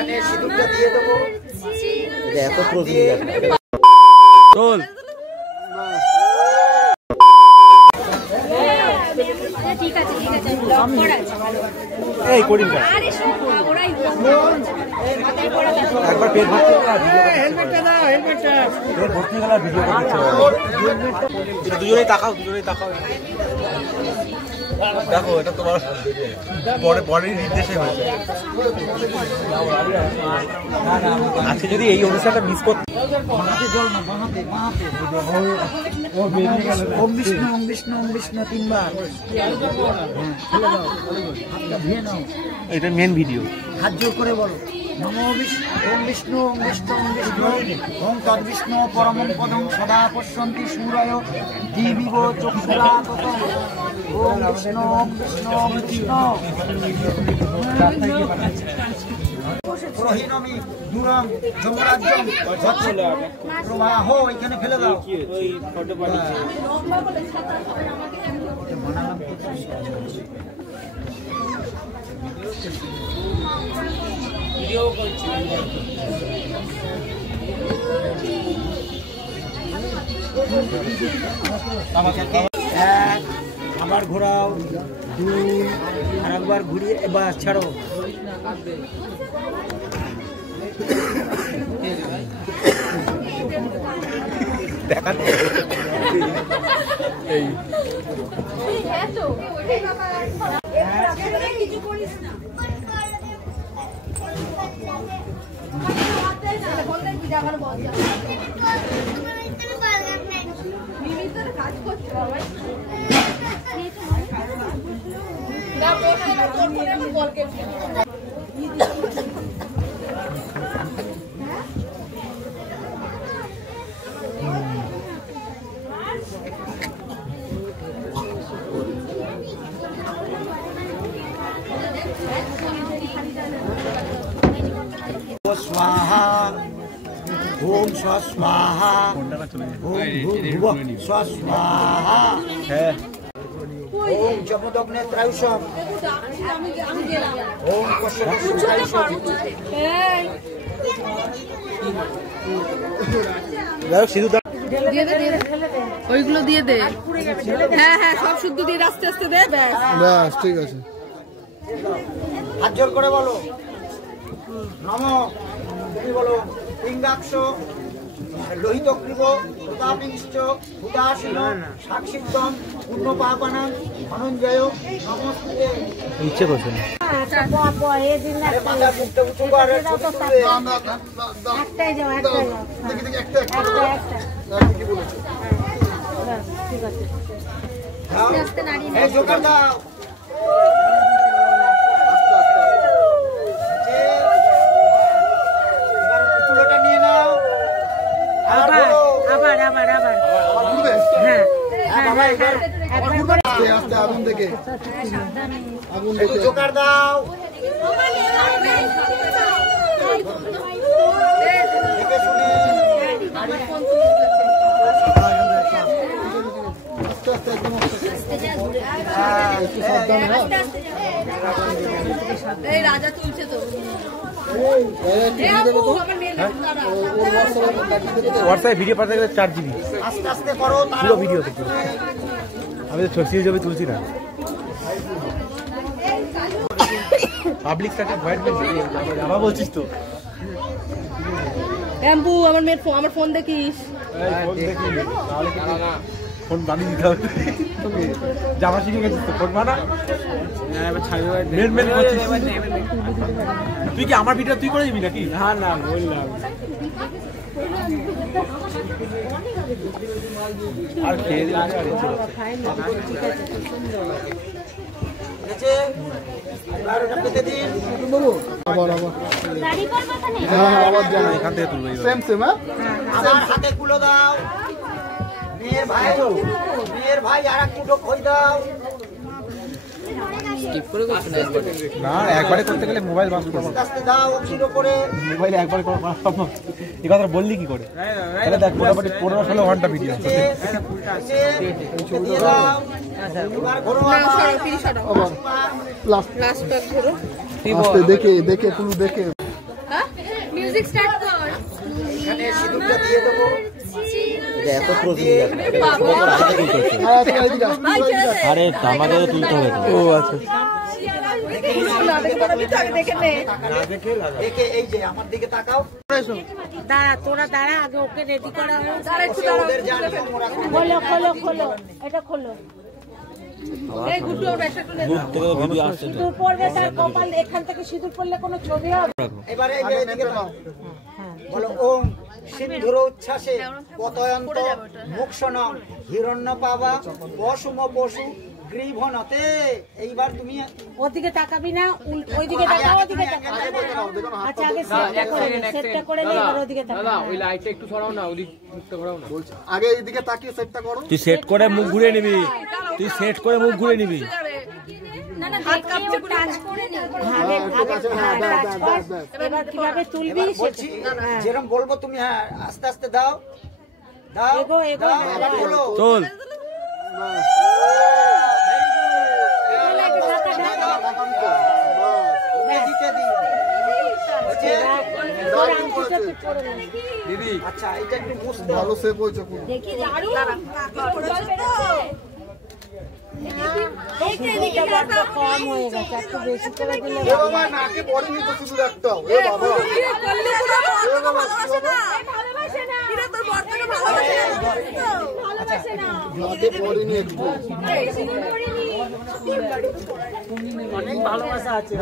এখানে সিঁদুরটা দিয়ে দেবো। এত প্রশ্ন চল ঠিক আছে এই করি না একবার পেট ভর্তি হেলমেটটা দাও হেলমেটটা পেট ভর্তি গেল ভিডিও করতে দুজনেই তাকাও দেখো এটা তোমার বডির নির্দেশে হয়েছে। আজকে যদি এই অনুষ্ঠানটা মিস করতে ওম বিষ্ণু তিনবার এটা মেন ভিডিও। হাত জোর করে বলো নমো ওম বিষ্ণু ওম তদ্বিষ্ণু পরমং পদং সদা পশ্যন্তি সূরয় দিবিব চক্ষুরাততং ওম বিষ্ণু প্রহিনমি দূরং যমরাজ্যং প্রবাহ এখানে ফেলে দাও। ওই ফটো বানিয়েছি ভিডিও করছি। আবার ঘোরাও, 2 আর একবার ঘুরিয়ে বাস ছাড়ো। দেখা এই स्वाहा ओम स्वाहा ओम स्वाहा ओम जमदग्ने त्रायुषम ओम कश्यप ওইগুলো দিয়ে দে। হ্যাঁ সব শুদ্ধ দিয়ে আস্তে আস্তে দে। ব্যাস ঠিক আছে। হাত জোর করে বলো নমো। তুমি বলো লিঙ্গাক্ষ লোহিতগ্রীব প্রতাপিংশ্চ উদাসীন সাক্ষিত্বম পূর্ণপাপানাং ধনঞ্জয় নমস্তে। ইচ্ছে করছে না মাথা মুখটা উঁচু করে একটাই যাও ঠিক আছে আস্তে নাড়িয়ে এই জোকার দাও। আগুন দেখে জোকার দাও। রাজা তুলছে তো হোয়াটসঅ্যাপে ভিডিও পাঠাতে গেলে 4 GB আস্তে আস্তে করো পুরো ভিডিও থেকে। আমি তো ছবি ছবি তুলছি না পাবলিক সাথে হোয়াইট আবার বলছিস তো এম্বু আমার মেয়ের আমার ফোন দেখিস ফোন বানিয়ে দিতে হবে জামা শিখে গেছিস তো ফোন বানা তুই কি আমার ভিডিও তুই করে দিবি নাকি? না বললাম আর খেয়ে দিলাম এখান থেকে তুলবো আমার হাতে কুলো দাও। মেয়ের ভাই আর এক কুটো খই দাও। না একবারে করতে গেলে মোবাইল বাস দাও ছিল করে মোবাইল একবারে এই কথা বললি কি করে? দেখ মোটামুটি 15-16 ঘন্টা ভিডিও দেখে পুরো দেখে মিউজিক স্টার্ট কর। এখানে সিঁদুরটা দিয়ে দেবো। এত ক্লোজ হয়ে যাবে আরে আমাদের তুলতে হবে তো। ও আচ্ছা দেখে এই যে আমার দিকে তাকাও। দাঁড়া তোরা দাঁড়া আগে ওকে রেডি করা হোক। ওদের জানিও মোরা খোলো খোলো খোলো এটা খোলো। সিঁদুর পড়বে তার কপাল এখান থেকে সিঁদুর পড়লে কোনো ছবি হবে। এবারে এই যে এদিকে নাও। বলো ওম সিন্ধুর উচ্ছ্বাসে পতয়ন্ত মোক্ষণম হিরণ্য পাবা পশুম পশু গ্রীভনতে। এইবার তুমি ওদিকে তাকাবি না ওইদিকে তাকাও ওদিকে তাকাও। আচ্ছা আগে সেটটা করে নে এবার ওদিকে তাকাও। দাদা ওই লাইটটা একটু সরাও না, ওদিক মুখটা ঘোরাও না। আগে এইদিকে তাকিয়ে সেটটা করো। তুই সেট করে মুখ ঘুরিয়ে নিবি, তুই সেট করে মুখ ঘুরিয়ে নিবি। এবার কিভাবে তুলবি বলছি যেরকম বলবো তুমি হ্যাঁ আস্তে আস্তে দাও দাও এগো এগো দাও, আবার বলো। চল এদিকে দিই। হচ্ছে? দিদি আচ্ছা এটা একটু মুছতে ভালো সেভ হয়েছে পুরো। কম হয়ে গেছে একটু বেশি করে দিলে এ বাবা নাকে পড়েনি তো শুধু একটাও। এ বাবা নাকে পড়েনি একটু। অনেক ভালোবাসা আছে।